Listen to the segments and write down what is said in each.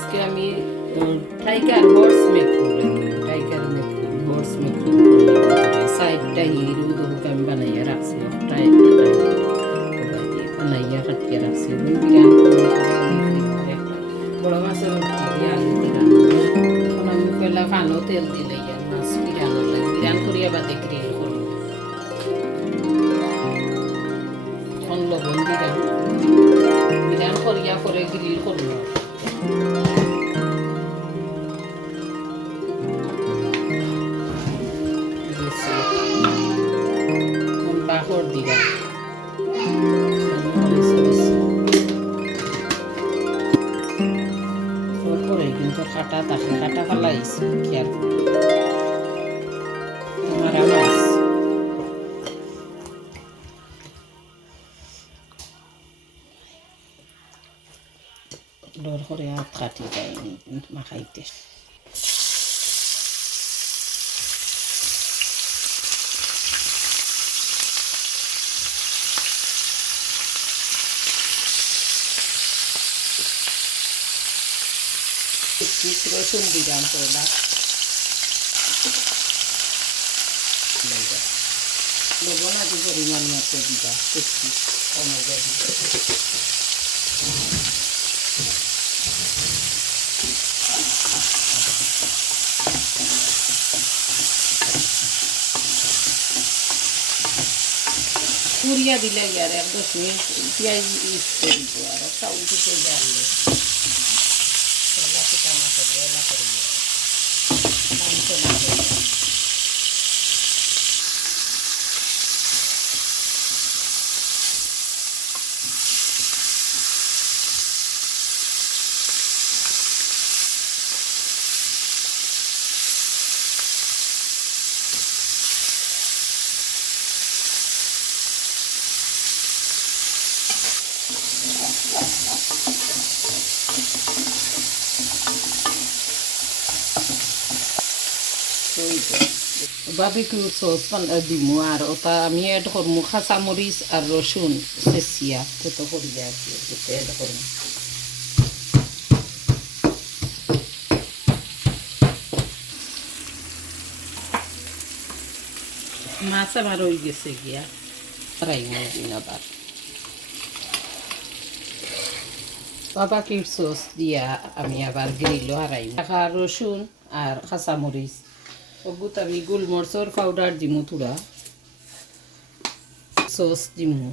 আজকে আমি tiger horse মেক্রুল tiger মেক্রুল horse মেক্রুল সাইডটা হিরো দরুক আমি বানাইয়া রাখছি বানাইয়া কাটিয়ে রাখছি বিরিয়ানি বড় মাছের দিয়ে আলু দিলাম এখন আমি পয়লা ফানো তেল দিলে মাছ বিরিয়ানি লাগে বিরিয়ানি করিয়া বাদে গ্রিল করব এখন লবণ দিলাম বিরিয়ানি করিয়া করে গ্রিল করব বাহর দিলাম পরে কিন্তু কাটা তাকে কাটা ফালাইছি খেয়াল মারা মাছ ডর করে হাত কাটি যায়নি মাখাইতে রসুন দিলাম পয়লা লবণ আদি পরিমাণ মতো দিবা একটু কমে যাবে পুরিয়া দিলে আর 1-10 মিনিট পেঁয়াজ ইউজ করব আর চাউল দিতে যাবে বারবিকিউ সস দিমু আর ওটা আমি এড করমু কাঁচামরিচ আর রসুন চেঁচিয়া কত করিয়া আর কি এড করমু মাছ আমার হয়ে গেছে গিয়া ফ্রাই দিন আবার বারবিকিউ সস দিয়া আমি আবার গ্রিলও হারাই রসুন আর কাঁচামরিচ ওগুত আমি গোলমরিচর পাউডার দিমু থোড়া সস দিমু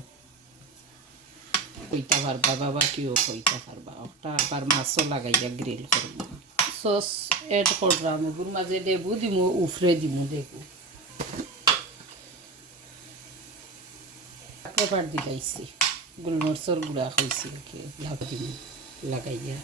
কইতা পারবা বাবা কিও কইতা পারবা ওটা আবার মাছও লাগাইয়া গ্রিল করব সস এড করলাম ওগুর মাঝে লেবু দিমু উফরে দিমু লেবু পেপার দিলাইছি গোলমরিচর গুঁড়া খাইছি দিমু লাগাইয়া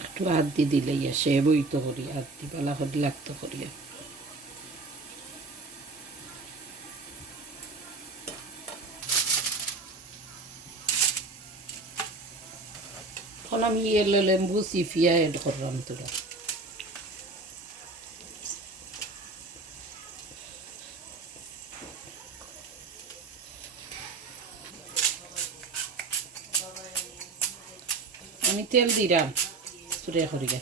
একটু হাত দিয়ে দিলে সে বইতো করি হাত দি পালা করে লাগতো করিয়া এখন আমি লেম্বু চিফিয়া এড করলাম তোরা আমি তেল দিলাম চুরে করিয়া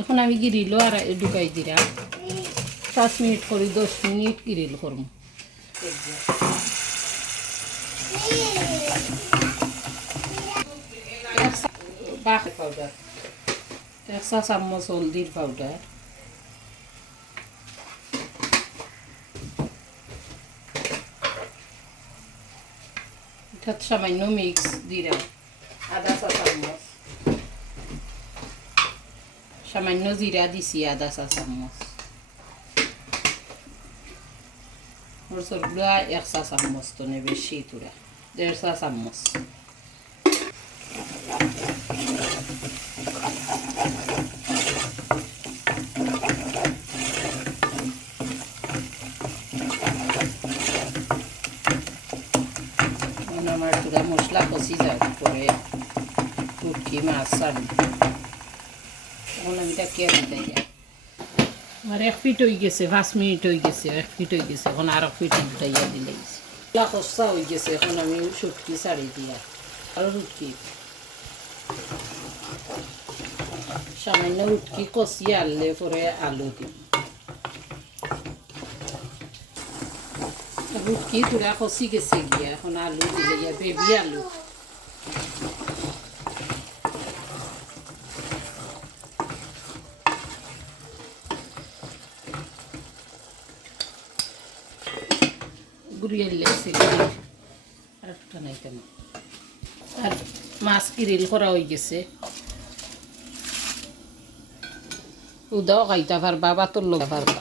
এখন আমি গ্রিল আর ঢুকাই দিলাম 5 মিনিট করে 10 মিনিট গ্রিল করব বাকি পাউডার 1 চামচ হলদির পাউডার এটা সামান্য মিক্স দিলাম আধা চা চামচ সামান্য জিরা দিছি আধা চা চামচ মরচর গুঁড়া 1 চা চামচ তো নে বেশি তোরা 1.5 চা চামচ মশলা কষি যাওয়ার পরে শুটকি মাছ ছাড়ি এখন আমি তাকে দিতে যাই আমার 1 ফিট হয়ে গেছে 5 মিনিট হয়ে গেছে 1 ফিট হয়ে গেছে এখন আর 1 ফিট উল্টাইয়া দিলে মশলা কষা হয়ে গেছে এখন আমি শুটকি ছাড়ি দিয়া আর শুটকি সামান্য শুটকি কষিয়ে আনলে পরে আলু দিই শুটকি পুরা কষি গেছে গিয়া এখন আলু দিলে গিয়া বেবি আলু গুড়িয়ে লেগেছে আর একটা নাই কেন আর মাছ গ্রিল করা হয়ে গেছে উদাও খাইতে পারবা বাতর লোক পারবা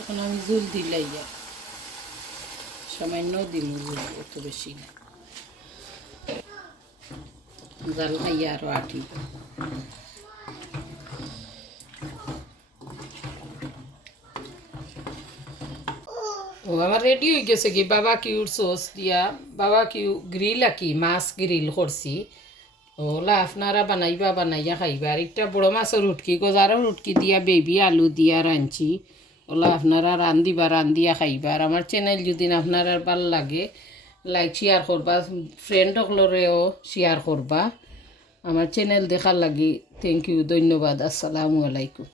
এখন আমি জুল দিলাই সামান্য দিন জুল অত বেশি না জাল খাইয়া আরো আঠি ও আমার রেডি হয়ে গেছে কি বাবা কিউর সস দিয়া বাবা কিউ গ্রিল কি মাছ গ্রিল করছি ওলা আপনারা বানাইয়া খাইবা আর একটা বড় মাছের উটকি গজারের উটকি দিয়া বেবি আলু দিয়া রাঁধছি ওলা আপনারা রান্ধিয়া খাইবা আর আমার চ্যানেল যদি আপনারা ভাল লাগে লাইক শেয়ার করবা ফ্রেন্ড সকলরেও শেয়ার করবা আমার চ্যানেল দেখার লাগি থ্যাংক ইউ ধন্যবাদ আসসালামু আলাইকুম